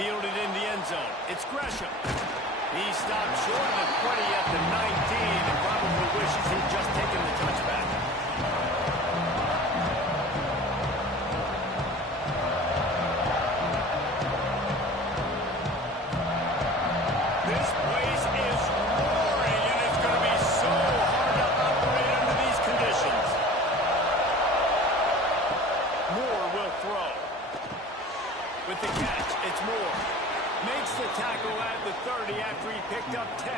Fielded in the end zone. It's Gresham. He stopped short of the 20 at the 19 and probably wishes he'd just taken the touchback. This place is roaring, and it's going to be so hard to operate under these conditions. Moore will throw. With the catch, it's Moore. Makes the tackle at the 30 after he picked up 10.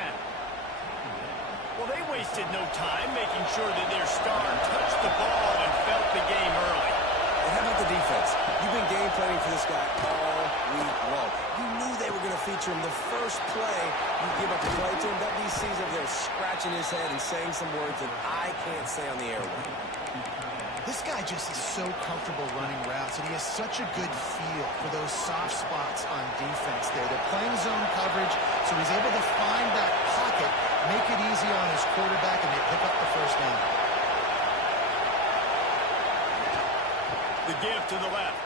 Well, they wasted no time making sure that their star touched the ball and felt the game early. And how about the defense? You've been game planning for this guy all week long. You knew they were going to feature him. The first play you give up the play to him, that DC's over there scratching his head and saying some words that I can't say on the airway. This guy just is so comfortable running routes, and he has such a good feel for those soft spots on defense there. They're playing zone coverage, so he's able to find that pocket, make it easy on his quarterback, and they pick up the first down. The give to the left.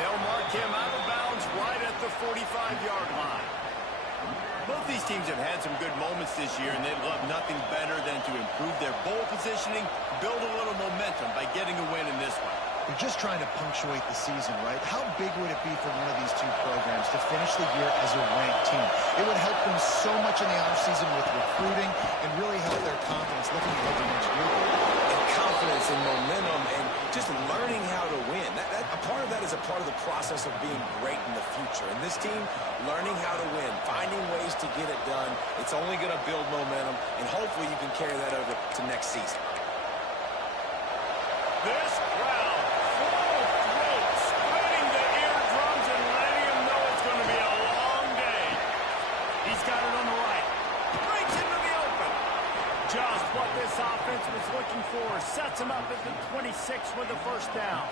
They'll mark him out of bounds right at the 45-yard line. Both these teams have had some good moments this year, and they'd love nothing better than to improve their bowl positioning, build a little momentum by getting a win in this one. They're just trying to punctuate the season, right? How big would it be for one of these two programs to finish the year as a ranked team? It would help them so much in the offseason with recruiting and really help their confidence looking ahead to next year. And confidence and momentum and just learning how to win. A part of that is a part of the process of being great in the future. And this team, learning how to win, finding ways to get it done, it's only going to build momentum, and hopefully you can carry that over to next season. This crowd, full throat, splitting the eardrums and letting him know it's going to be a long day. He's got it on the right. Breaks into the open. Just what this offense was looking for. Sets him up at the 26 with the first down.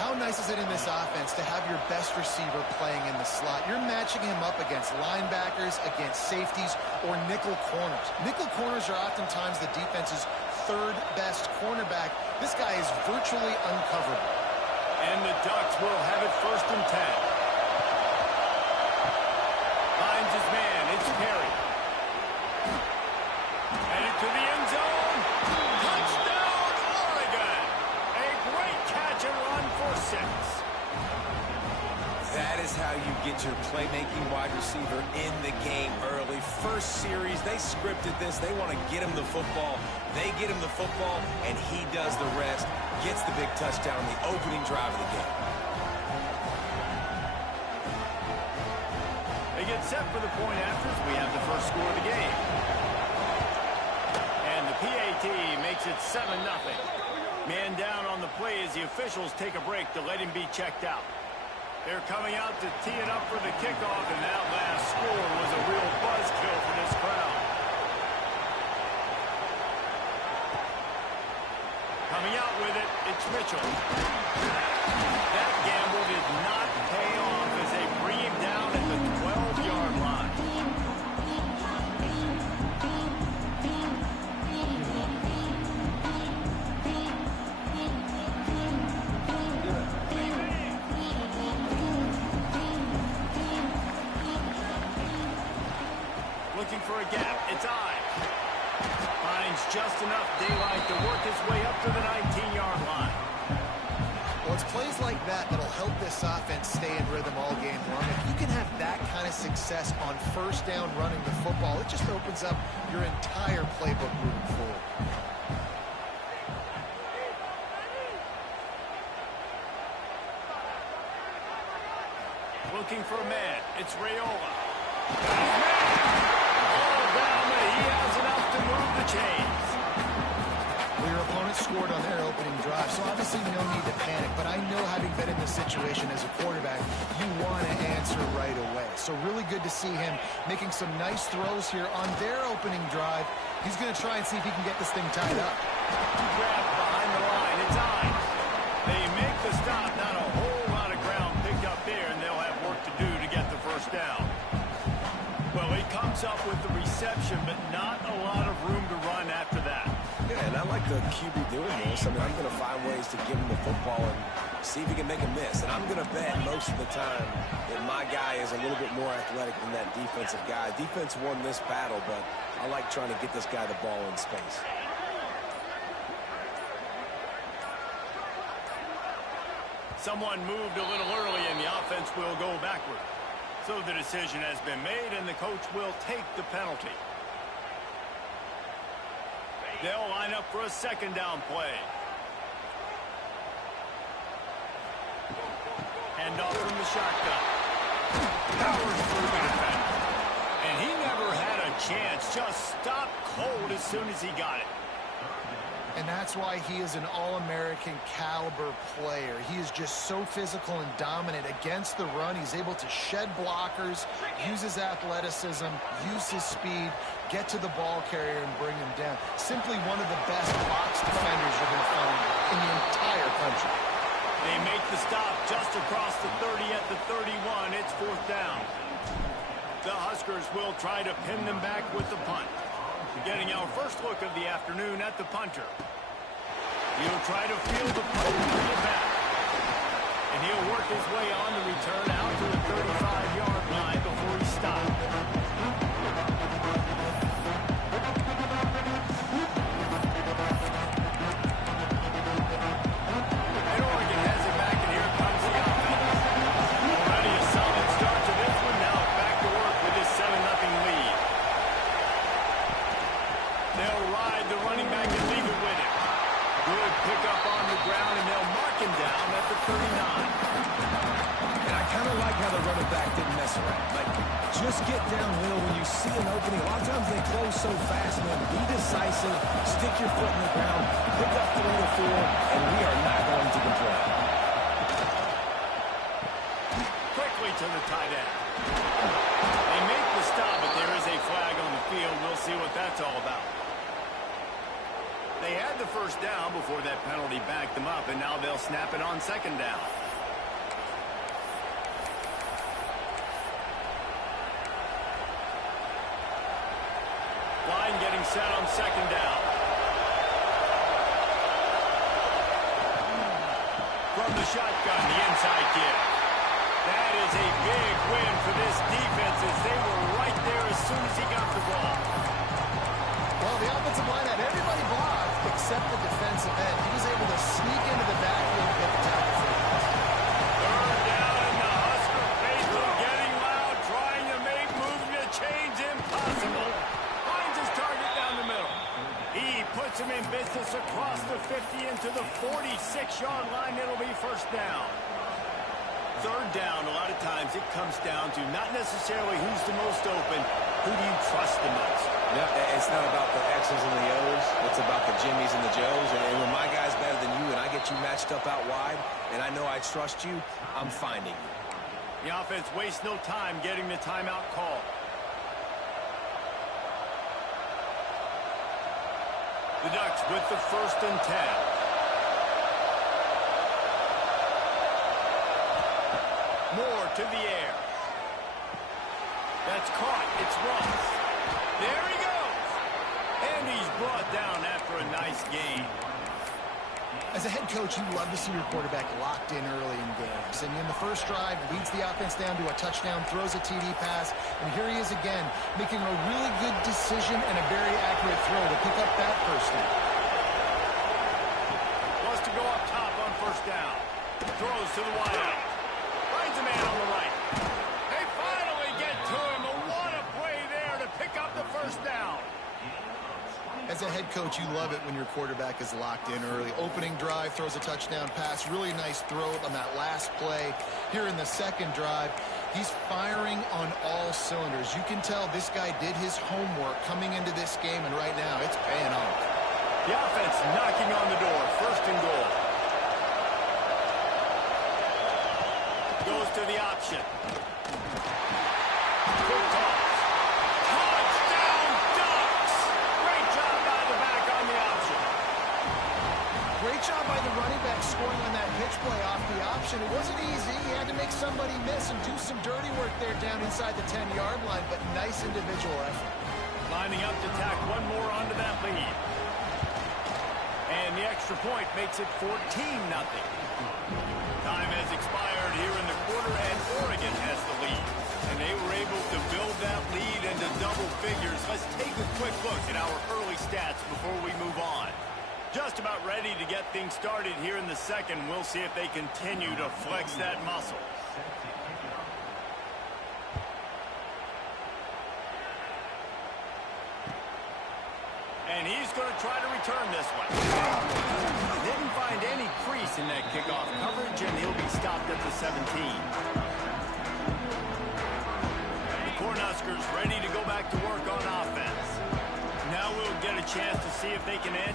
How nice is it in this offense to have your best receiver playing in the slot? You're matching him up against linebackers, against safeties, or nickel corners. Nickel corners are oftentimes the defense's third best cornerback. This guy is virtually uncoverable. And the Ducks will have it 1st and 10. Finds his man. It's Perry. Headed to the end zone. Touchdown, Oregon. A great catch and run for 6. That is how you get your playmaking wide receiver in the game early. First series, they scripted this. They want to get him the football. They get him the football, and he does the rest. Gets the big touchdown, the opening drive of the game. They get set for the point afters. We have the first score of the game. And the PAT makes it 7-0. Man down on the play as the officials take a break to let him be checked out. They're coming out to tee it up for the kickoff, and that last score was a real buzzkill for this crowd. Coming out with it, it's Mitchell. That gamble did not pay off as they bring him down at the 12-yard line. Looking for a gap. It's Ives. Finds just enough daylight to work his way up to the 19-yard line. Well, it's plays like that that'll help this offense stay in rhythm all game long. If you can have that kind of success on first down running the football, it just opens up your entire playbook moving forward. Looking for a man. It's Raiola. All down, but he has enough to move the chains. Well, your opponent scored on their opening drive, so obviously no need to panic. But I know, having been in this situation as a quarterback, you want to answer right away. So really good to see him making some nice throws here on their opening drive. He's going to try and see if he can get this thing tied up. Grab behind the line. It's Ives. They make the stop. Not a whole lot of ground picked up there, and they'll have work to do to get the first down. Well, he comes up with the reception, but not a lot of room to run after that. Yeah, and I like the QB doing this. I mean, I'm going to find ways to give him the football and see if he can make a miss. And I'm going to bet most of the time that my guy is a little bit more athletic than that defensive guy. Defense won this battle, but I like trying to get this guy the ball in space. Someone moved a little early, and the offense will go backward. So the decision has been made, and the coach will take the penalty. They'll line up for a second down play. Hand off from the shotgun. Powers through the defender. And he never had a chance. Just stopped cold as soon as he got it. And that's why he is an All-American caliber player. He is just so physical and dominant against the run. He's able to shed blockers, use his athleticism, use his speed, get to the ball carrier and bring him down. Simply one of the best box defenders you're going to find in the entire country. They make the stop just across the 30 at the 31. It's fourth down. The Huskers will try to pin them back with the punt. Getting our first look of the afternoon at the punter. He'll try to field the punt and bring it back. And he'll work his way on the return out to the 35-yard line before he stopped. And Oregon has it back, and here comes the offense. Already a solid start to this one. Now back to work with his 7-0 lead. They'll ride the running back and leave it with him. Good pickup on the ground, and they'll mark him down at the 39. And I kind of like how the running back didn't mess around. Like, just get downhill when you see an opening. A lot of times they close so fast, man. Be decisive, stick your foot in the ground, pick up 3 or 4, and we are not going to complain. Quickly to the tight end. They make the stop, but there is a flag on the field. We'll see what that's all about. They had the first down before that penalty backed them up, and now they'll snap it on second down. Line getting set on second down. From the shotgun, the inside give. That is a big win for this defense as they were right there as soon as he got the ball. Well, the offensive line had everybody blocked except the defensive end. He was able to sneak into the backfield and get the tackle for him. Third down, and the Husker faithful getting loud, trying to make movement to change impossible. Finds his target down the middle. He puts him in business across the 50 into the 46-yard line. It'll be first down. Third down, a lot of times it comes down to not necessarily who's the most open, who do you trust the most? Yeah, it's not about the X's and the O's. It's about the Jimmies and the Joes. And when my guy's better than you and I get you matched up out wide, and I know I trust you, I'm finding you. The offense wastes no time getting the timeout call. The Ducks with the 1st and 10. Moore to the air. That's caught. It's Ross. There he goes. And he's brought down after a nice gain. As a head coach, you love to see your quarterback locked in early in games. And in the first drive, leads the offense down to a touchdown, throws a TD pass, and here he is again, making a really good decision and a very accurate throw to pick up that first down. Wants to go up top on first down. Throws to the wideout. Finds a man on the right. They finally get to him. What a play there to pick up the first down. As a head coach, you love it when your quarterback is locked in early. Opening drive, throws a touchdown pass. Really nice throw on that last play. Here in the second drive, he's firing on all cylinders. You can tell this guy did his homework coming into this game, and right now it's paying off. The offense knocking on the door. First and goal. Goes to the option. Quick toss. Touchdown, Ducks! Great job by the back on the option. Great job by the running back scoring on that pitch play off the option. It wasn't easy. He had to make somebody miss and do some dirty work there down inside the 10-yard line, but nice individual effort. Lining up to tack one more onto that lead. And the extra point makes it 14-0. just about ready to get things started here in the second. We'll see if they continue to flex that muscle. And he's going to try to return this one. Didn't find any crease in that kickoff coverage, and he'll be stopped at the 17. The Cornhuskers ready to go back to work on offense. Now we'll get a chance to see if they can answer